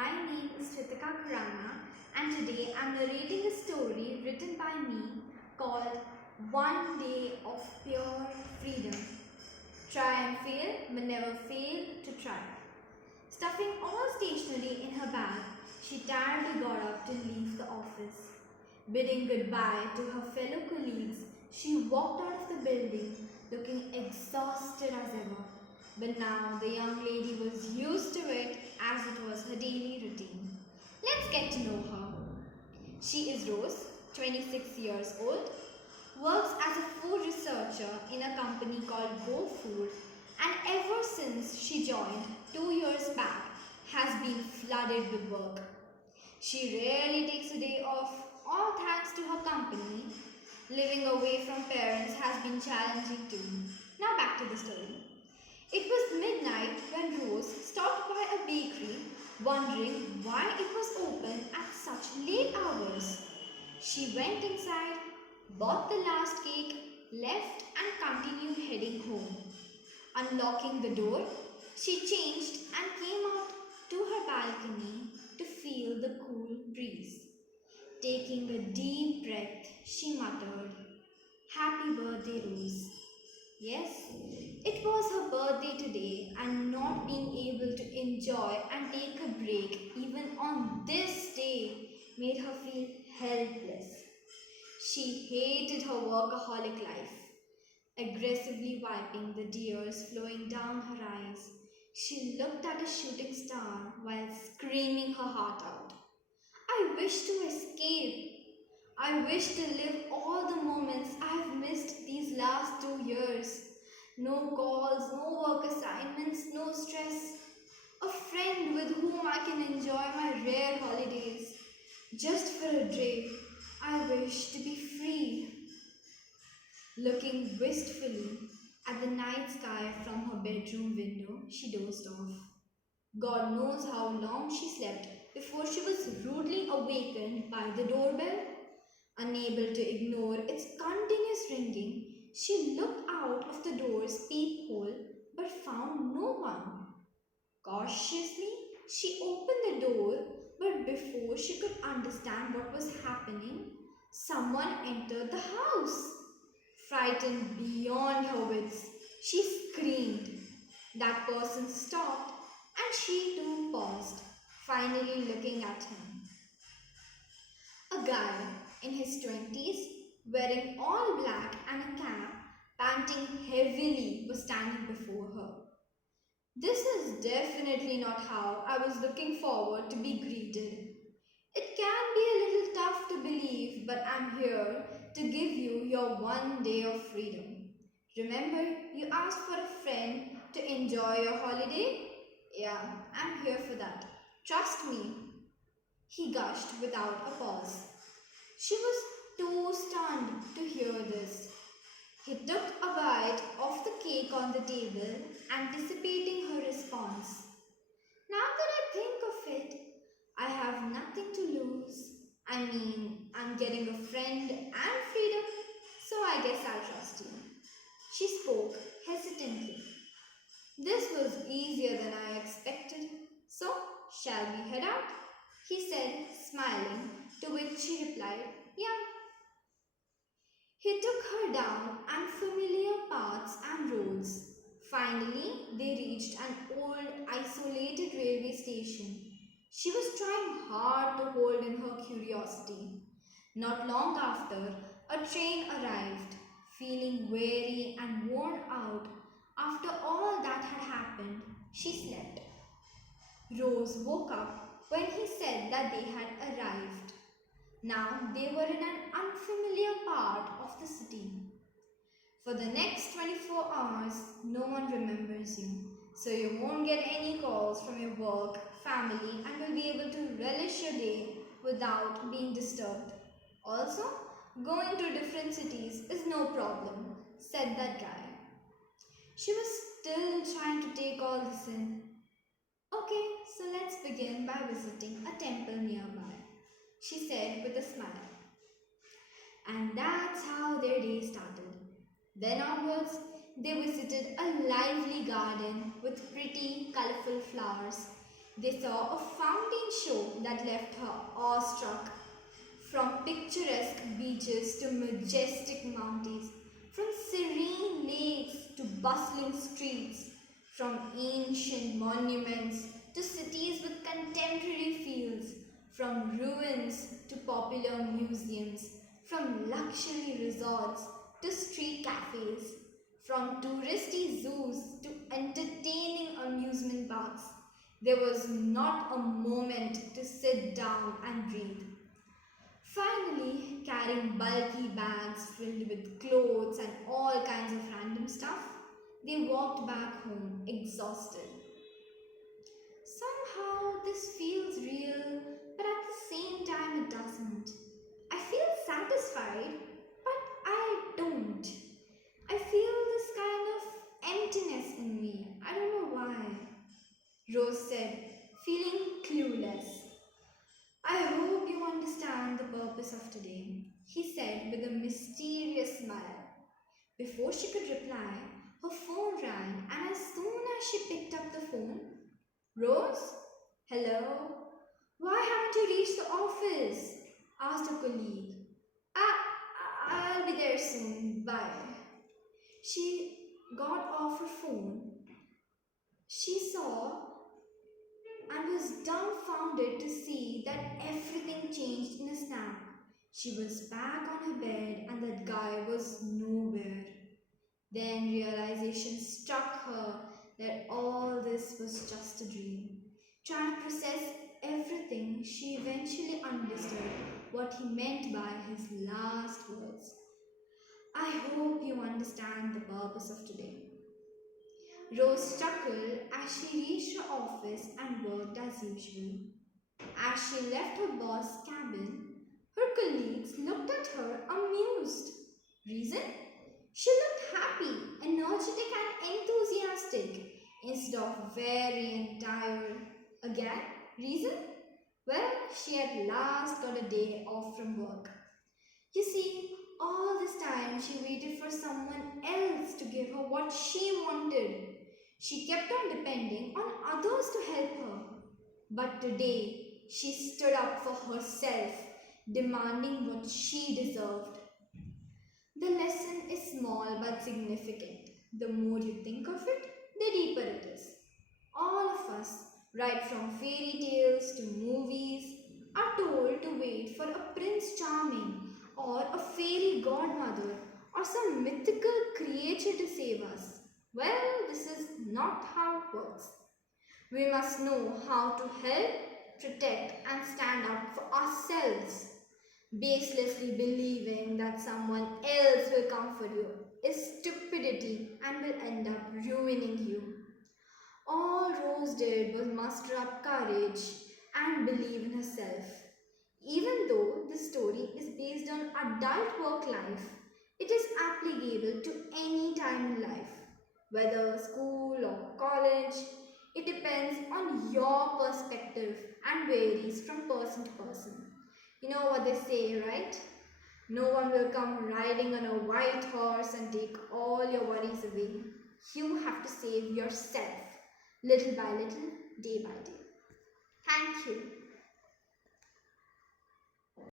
my name is Ritika Khurana and today I'm narrating a story written by me called One Day of Pure Freedom. Try and fail, but never fail to try. Stuffing all stationery in her bag, she tiredly got up to leave the office. Bidding goodbye to her fellow colleagues, she walked out of the building looking exhausted as ever. But now the young lady was used to it as it was her daily routine. Let's get to know her. She is Rose, 26 years old, works as a food researcher in a company called Go Food, and ever since she joined 2 years back has been flooded with work. She rarely takes a day off, all thanks to her company. Living away from parents has been challenging too. Now back to the story. It was midnight when Rose stopped by a bakery, wondering why it was open at such late hours. She went inside, bought the last cake, left, and continued heading home. Unlocking the door, she changed and came out to her balcony to feel the cool breeze. Taking a deep breath, she muttered, "Happy birthday, Rose." Yes, it was her birthday today, and not being able to enjoy and take a break even on this day made her feel helpless. She hated her workaholic life. Aggressively wiping the tears flowing down her eyes, she looked at a shooting star while screaming her heart out. I wish to escape. I wish to live all the moments I have missed these last 2 years. No calls, no work assignments, no stress. A friend with whom I can enjoy my rare holidays. Just for a day, I wish to be free. Looking wistfully at the night sky from her bedroom window, she dozed off. God knows how long she slept before she was rudely awakened by the doorbell. Unable to ignore its continuous ringing, she looked out of the door's peephole but found no one. Cautiously, she opened the door, but before she could understand what was happening, someone entered the house. Frightened beyond her wits, she screamed. That person stopped and she too paused, finally looking at him. A guy in his 20s, wearing all black and a cap, panting heavily, was standing before her. This is definitely not how I was looking forward to be greeted. It can be a little tough to believe, but I'm here to give you your one day of freedom. Remember, you asked for a friend to enjoy your holiday? Yeah, I'm here for that. Trust me, he gushed without a pause. She was too stunned to hear this. He took a bite of the cake on the table, anticipating her response. Now that I think of it, I have nothing to lose. I mean, I'm getting a friend and freedom, so I guess I'll trust you. She spoke hesitantly. This was easier than I expected. So, shall we head out? He said, smiling, to which she replied, Yeah. He took her down unfamiliar paths and roads. Finally, they reached an old, isolated railway station. She was trying hard to hold in her curiosity. Not long after, a train arrived. Feeling weary and worn out after all that had happened, she slept. Rose woke up when he said that they had arrived. Now they were in an unfamiliar part of the city. For the next 24 hours, no one remembers you, so you won't get any calls from your work, family, and will be able to relish your day without being disturbed. Also, going to different cities is no problem, said that guy. She was still trying to take all this in. Okay, so let's begin by visiting a temple nearby, she said with a smile. And that's how their day started. Then onwards, they visited a lively garden with pretty, colorful flowers. They saw a fountain show that left her awestruck. From picturesque beaches to majestic mountains, from serene lakes to bustling streets, from ancient monuments to cities with contemporary feels, from ruins to popular museums, from luxury resorts to street cafes, from touristy zoos to entertaining amusement parks. There was not a moment to sit down and breathe. Finally, carrying bulky bags filled with clothes and all kinds of random stuff, they walked back home exhausted. Somehow this feels real, but at the same time it doesn't. I feel satisfied, but I don't. I feel this kind of emptiness in me. I don't know why. Rose said, feeling clueless. I hope you understand the purpose of today, he said with a mysterious smile. Before she could reply, her phone rang, and as soon as she picked up the phone, Rose? Hello? Why haven't you reached the office? Asked a colleague. I'll be there soon. Bye. She got off her phone. She saw and was dumbfounded to see that everything changed in a snap. She was back on her bed and that guy was nowhere. Then realization struck her that all this was just a dream. Trying to process everything, she eventually understood what he meant by his last words. I hope you understand the purpose of today. Rose chuckled as she reached her office and worked as usual. As she left her boss's cabin, her colleagues looked at her amused. Reason? She looked happy, energetic, and enthusiastic instead of very and tired. Again, reason? Well, she at last got a day off from work. You see, all this time she waited for someone else to give her what she wanted. She kept on depending on others to help her. But today, she stood up for herself, demanding what she deserved. The lesson is small but significant. The more you think of it, the deeper it is. All of us, right from fairy tales to movies, are told to wait for a Prince Charming or a fairy godmother or some mythical creature to save us. Well, this is not how it works. We must know how to help, protect, and stand up for ourselves. Baselessly believing that someone else will comfort you is stupidity and will end up ruining you. All Rose did was muster up courage and believe in herself. Even though this story is based on adult work life, it is applicable to any time in life, whether school or college. It depends on your perspective and varies from person to person. You know what they say, right? No one will come riding on a white horse and take all your worries away. You have to save yourself, little by little, day by day. Thank you.